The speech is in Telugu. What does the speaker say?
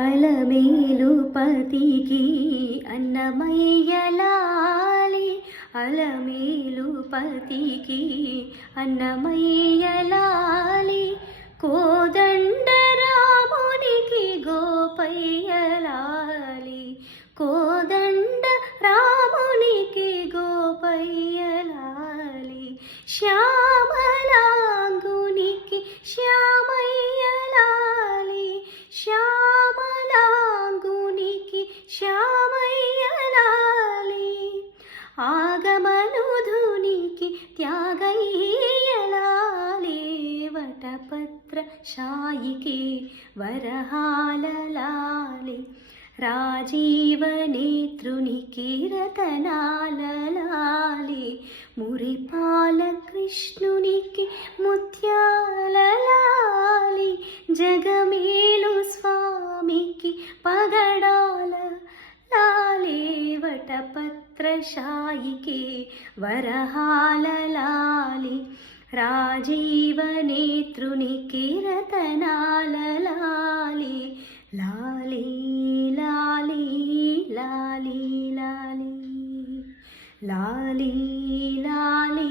అలమేలు పతికి అన్నమయ్యలాలి, అలమేలు పతికి అన్నమయ్యలాలి, కోదండ రామునికి గోపయ్యలాలి, కోదండ రామునికి గోపయ్యలాలి, శ్యామలాంగునికి శ్యామయ్యలాలి, శ్యామలాంగునికి శ్యామయ్యలాలి, ఆగమనుధునికి త్యాగయ్యలాలి, వటపత్ర శాయికి వరహాలలాలి, రాజీవనేత్రునికి రతనాలలాలి, మురిపాల కృష్ణునికి ముత్యాలలాలి, జగమేలు స్వామికి పగడాల లాలి, వటపత్ర శాయికి వరహాలలాలి, రాజీవనేత్రునికి రతనాలలాలి, లాలి లాలి లాలి లాలి లాలి లాలి